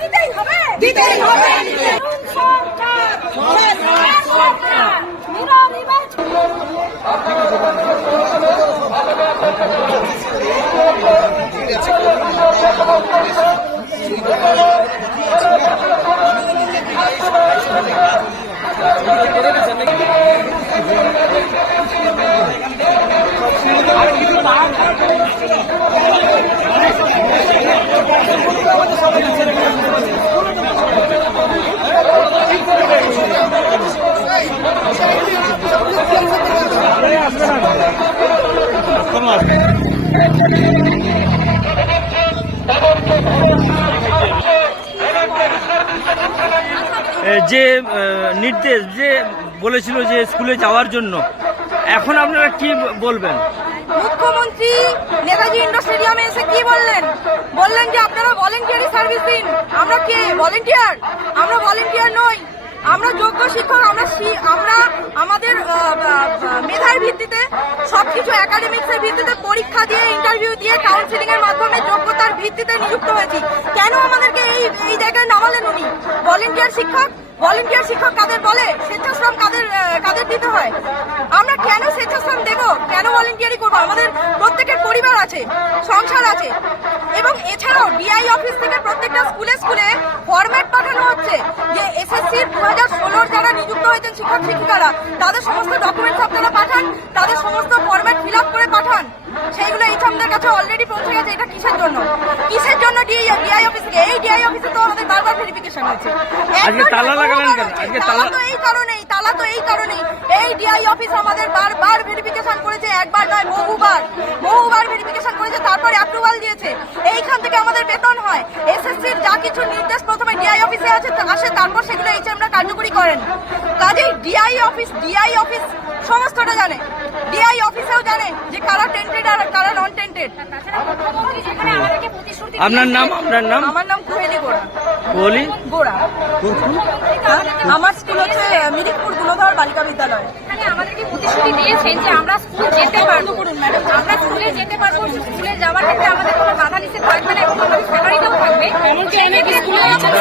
দিতেই হবে। দিতেই হবে। যে নির্দেশ যে বলেছিল যে স্কুলে যাওয়ার জন্য এখন আপনারা কি বলবেন? মুখ্যমন্ত্রী নেতাজি ইন্ডোর স্টেডিয়ামে এসে কি বললেন? বললেন যে আপনারা ভলেন্টিয়ারি সার্ভিস দিন। আমরা কে? ভলেন্টিয়ার আমরা ভলেন্টিয়ার নই। আমরা যোগ্য শিক্ষক, আমরা আমরা আমাদের মেধার ভিত্তিতে সবকিছু একাডেমিক্সের ভিত্তিতে পরীক্ষা দিয়ে ইন্টারভিউ দিয়ে কাউন্সিলিং এর মাধ্যমে যোগ্যতার ভিত্তিতে নিযুক্ত হয়েছি। কেন আমাদেরকে এই এই জায়গায় নামালেন উনি? ভলেন্টিয়ার শিক্ষক? ভলেন্টিয়ার শিক্ষক কাদের বলে? স্বেচ্ছাশ্রম কাদের কাদের দিতে হয়? আমরা কেন স্বেচ্ছাশ্রম দেব? কেন ভলেন্টিয়ারি করব? আমাদের আছে, সংসার আছে। এবং এছাড়াও ডিআই অফিস থেকে প্রত্যেকটা স্কুলে স্কুলে ফরম্যাট পাঠানো হচ্ছে যে এসএসসি দু হাজার ষোলোর যারা নিযুক্ত হয়েছেন শিক্ষক, শিক্ষিকারা, তাদের সমস্ত ডকুমেন্টস আপনারা পাঠান, তাদের সমস্ত ফরম্যাট ফিল করে পাঠান। সেইগুলো এইচএমদের কাছে অলরেডি পৌঁছে গেছে, এটা কিসের জন্য? কিসের জন্য ডিআই ডিআই এই ডিআই অফিসে তো আমাদের বারবার ভেরিফিকেশন হয়েছে। আজকে তালা লাগালেন কেন? আজকে তালা তো এই কারণেই তালা তো এই কারণেই। এই ডিআই অফিস আমাদের বারবার ভেরিফিকেশন করেছে একবার নয় বহুবার। বহুবার ভেরিফিকেশন করেছে তারপরে অ্যাপ্রুভাল দিয়েছে। এইখান থেকে আমাদের বেতন হয়। এসএসসির যা কিছু নির্দেশ প্রথমে ডিআই অফিসে আছে আসে তারপর সেগুলো এইচএমরা কার্যকরী করেন। কাজেই ডিআই অফিস ডিআই অফিস সমস্তটা জানে। ডিআই অফিসেও জানে যে কারা টেন্টেড আর কারা নন টেন্টেড আপনার নাম আপনার নাম? আমার নাম কুহেলি গোড়া। বলি গোড়া। আমার স্কুল হচ্ছে মিরিকপুর গুণধর বালিকা বিদ্যালয়। আমাদেরকে প্রতিশ্রুতি দিয়েছেন যে আমরা স্কুল যেতে পারব। আমরা স্কুলে যেতে পারব স্কুলে যাওয়ার ক্ষেত্রে আমাদের কোনো বাধা নিষেধ থাকবে না এবং আমাদের স্যালারিটাও থাকবে।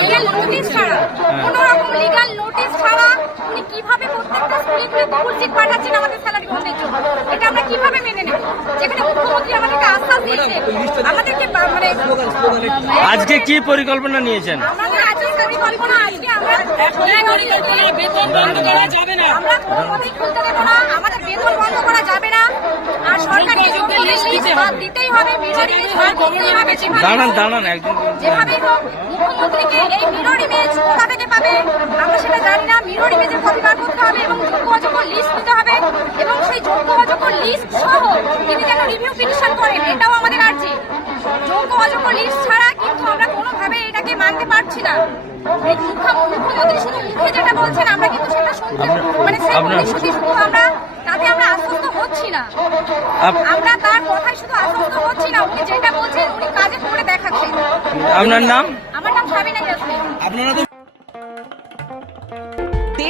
লিগাল নোটিশ ছাড়া কোনো রকম লিগাল নোটিশ ছাড়া প্রত্যেকটা স্কুলে স্কুলে সিট পাঠাচ্ছেন আমাদের স্যালারি বন্ধের জন্য এটা আমরা কীভাবে মেনে নেব? যেখানে মুখ্যমন্ত্রী আমাদেরকে আশ্বাস দিয়েছে আমাদেরকে মানে আজকে কি পরিকল্পনা নিয়েছেন? আমাদের আজকে পরিকল্পনা আজকে আমরা বেতন বন্ধ করা যাবে না। আমরা কোনোভাবেই খুলতে দেবো না আমাদের বেতন বন্ধ করা যাবে না আর সরকারকে দিতেই হবে মিরর ইমেজ করতেই হবে দাঁড়ান দাঁড়ান একজন যেভাবেই হোক মুখ্যমন্ত্রীকে এই মিরর ইমেজ কোথা থেকে পাবে আমরা সেটা জানি না মিরর ইমেজের করতে হবে এবং লিস্ট দিতে হবে এবং সেই যোগ্য অযোগ্য লিস্ট সহ তিনি যেন রিভিউ পিটিশন করেন এটাও আমাদের আর্জি যোগ্য অযোগ্য লিস্ট ছাড়া কিন্তু আমরা কোনোভাবে এটাকে মানতে পারছি না। মুখ্যমন্ত্রী শুধু মুখে যেটা বলছেন আমরা কিন্তু সেটা শুনতে মানে সেই আপনার- প্রতিশ্রুতি শুধু আমরা তাতে আমরা আশ্বস্ত হচ্ছি না। আমরা তার কথায় শুধু আশ্বস্ত হচ্ছি না উনি যেটা বলছেন উনি কাজে করে দেখাচ্ছেন। আপনার নাম? আমার নাম সাবিনা ইয়াসমিন।